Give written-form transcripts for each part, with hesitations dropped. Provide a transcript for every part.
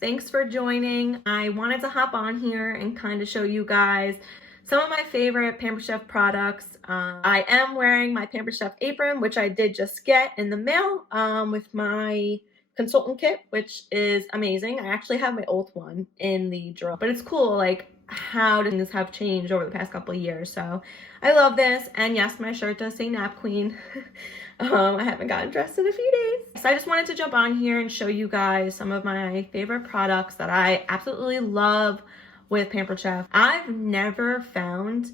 Thanks for joining. I wanted to hop on here and kind of show you guys some of my favorite Pampered Chef products. I am wearing my Pampered Chef apron, which I did just get in the mail with my consultant kit, which is amazing. I actually have my old one in the drawer, but it's cool like how things have changed over the past couple of years. So I love this. And yes, my shirt does say Nap Queen. I haven't gotten dressed in a few days. So I just wanted to jump on here and show you guys some of my favorite products that I absolutely love with Pampered Chef. I've never found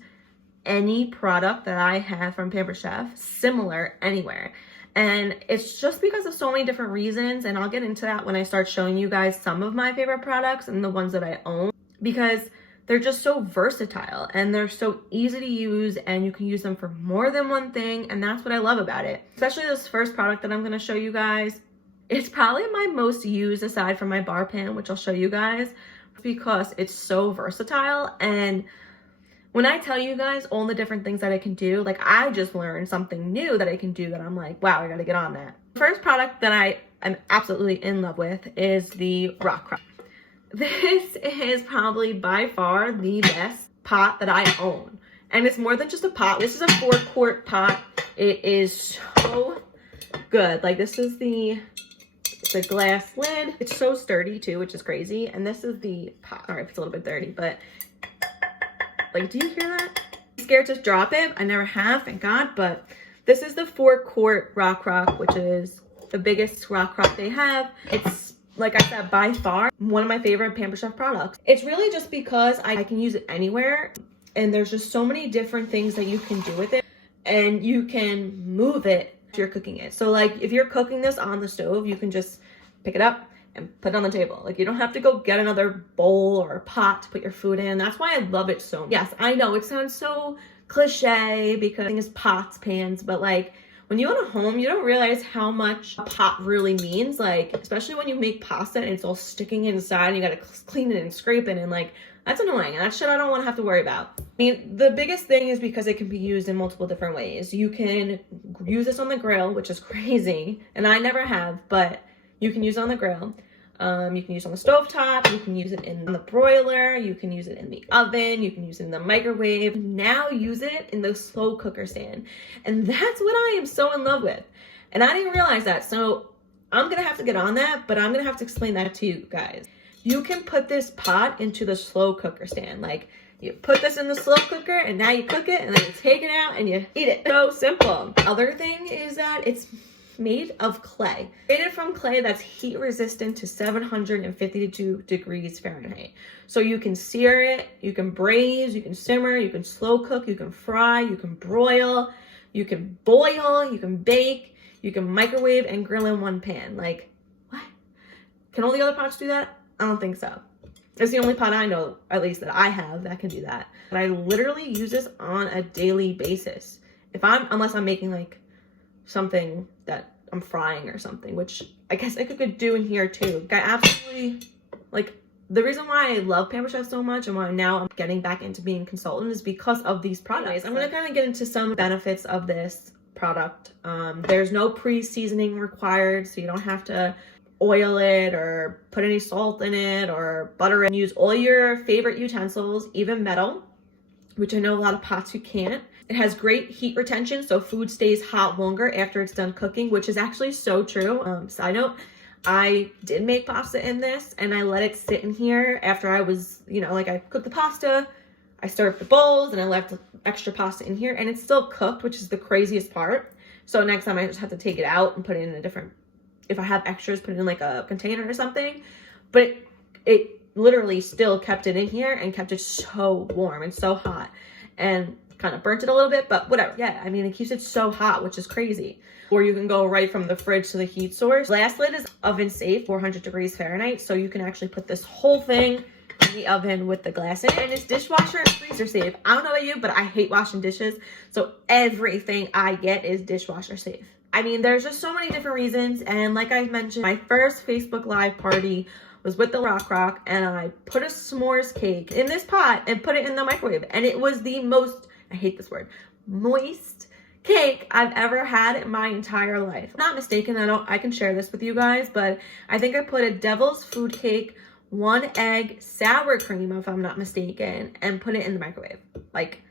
any product that I have from Pampered Chef similar anywhere. And it's just because of so many different reasons. And I'll get into that when I start showing you guys some of my favorite products and the ones that I own, because they're just so versatile and they're so easy to use, and you can use them for more than one thing. And that's what I love about it. Especially this first product that I'm going to show you guys. It's probably my most used aside from my bar pan, which I'll show you guys, because it's so versatile. And when I tell you guys all the different things that I can do, like I just learned something new that I can do that I'm like, wow, I got to get on that. The first product that I am absolutely in love with is the Rockcrok. This is probably by far the best pot that I own. And it's more than just a pot. This is a 4-quart pot. It is so good. Like this is the glass lid. It's so sturdy too, which is crazy. And this is the pot. Sorry if it's a little bit dirty, but like, do you hear that? I'm scared to drop it. I never have, thank God. But this is the 4-quart Rockcrok, which is the biggest Rockcrok they have. It's, like I said, by far one of my favorite Pampered Chef products. It's really just because I can use it anywhere, and there's just so many different things that you can do with it, and you can move it if you're cooking it. So like if you're cooking this on the stove, you can just pick it up and put it on the table. Like you don't have to go get another bowl or a pot to put your food in. That's why I love it so much. Yes, I know it sounds so cliche because it's pots, pans, but like when you own a home, you don't realize how much a pot really means. Like, especially when you make pasta and it's all sticking inside and you gotta clean it and scrape it, and like, that's annoying. And that shit I don't wanna have to worry about. I mean, the biggest thing is because it can be used in multiple different ways. You can use this on the grill, which is crazy, and I never have, but you can use it on the grill. You can use it on the stovetop, you can use it in the broiler, you can use it in the oven, you can use it in the microwave. Now use it in the slow cooker stand. And that's what I am so in love with. And I didn't realize that. So I'm gonna have to get on that, but I'm gonna have to explain that to you guys. You can put this pot into the slow cooker stand. Like you put this in the slow cooker and now you cook it and then you take it out and you eat it. So simple. Other thing is that it's made of clay. Created from clay that's heat resistant to 752 degrees Fahrenheit. So you can sear it, you can braise, you can simmer, you can slow cook, you can fry, you can broil, you can boil, you can bake, you can microwave and grill in one pan. Like, what? Can all the other pots do that? I don't think so. It's the only pot I know, at least that I have, that can do that. But I literally use this on a daily basis. Unless I'm making like something that I'm frying or something, which I guess I could do in here too. I absolutely, like, the reason why I love Pampered Chef so much and why now I'm getting back into being a consultant is because of these products. Anyways, I'm going to kind of get into some benefits of this product. There's no pre-seasoning required, so you don't have to oil it or put any salt in it or butter it. Use all your favorite utensils, even metal, which I know a lot of pots you can't. It has great heat retention, so food stays hot longer after it's done cooking, which is actually so true. Side note, I did make pasta in this and I let it sit in here after I was, like I cooked the pasta, I stirred up the bowls and I left extra pasta in here and it's still cooked, which is the craziest part. So next time I just have to take it out and put it in a different, if I have extras, put it in like a container or something. But it literally still kept it in here and kept it so warm and so hot. And kind of burnt it a little bit, but whatever. Yeah, I mean, it keeps it so hot, which is crazy. Or you can go right from the fridge to the heat source. Glass lid is oven safe, 400 degrees Fahrenheit, so you can actually put this whole thing in the oven with the glass in it. And it's dishwasher and freezer safe. I don't know about you, but I hate washing dishes, so everything I get is dishwasher safe. I mean, there's just so many different reasons, and like I mentioned, my first Facebook Live party was with the Rockcrok, and I put a s'mores cake in this pot and put it in the microwave, and it was the most, I hate this word, moist cake I've ever had in my entire life. If I'm not mistaken, I can share this with you guys, but I think I put a devil's food cake, 1 egg, sour cream, if I'm not mistaken, and put it in the microwave. Like,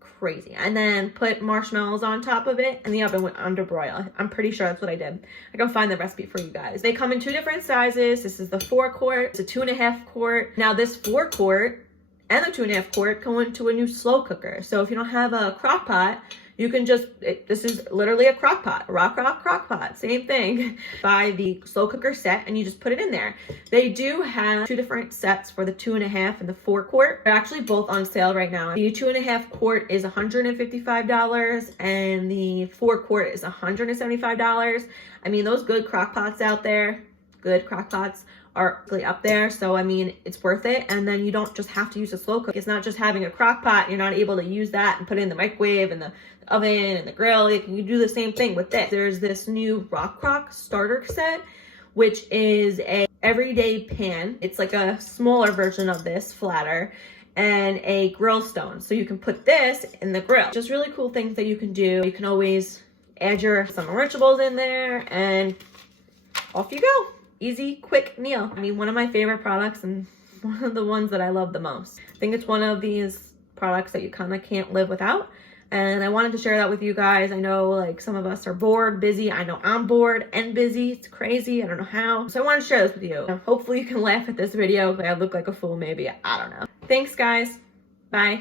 crazy. And then put marshmallows on top of it, and the oven went under broil. I'm pretty sure that's what I did. I can find the recipe for you guys. They come in 2 different sizes. This is the 4-quart, it's a 2.5 quart. Now this 4-quart and the 2.5 quart go into a new slow cooker. So if you don't have a crock pot, you can just, this is literally a crock pot, a Rockcrok crock pot, same thing. Buy the slow cooker set and you just put it in there. They do have 2 different sets for the 2.5 and the 4-quart. They're actually both on sale right now. The 2.5 quart is $155 and the 4-quart is $175. I mean, those good crock pots out there, good crock pots, are really up there. So I mean, it's worth it. And then you don't just have to use a slow cook. It's not just having a crock pot. You're not able to use that and put it in the microwave and the oven and the grill. You can do the same thing with this. There's this new Rockcrok starter set, which is a everyday pan. It's like a smaller version of this, flatter, and a grill stone. So you can put this in the grill. Just really cool things that you can do. You can always add your summer rituals in there and off you go. Easy, quick meal. I mean, one of my favorite products and one of the ones that I love the most. I think it's one of these products that you kind of can't live without. And I wanted to share that with you guys. I know like some of us are bored, busy. I know I'm bored and busy. It's crazy. I don't know how. So I want to share this with you. Hopefully you can laugh at this video. I look like a fool maybe. I don't know. Thanks guys. Bye.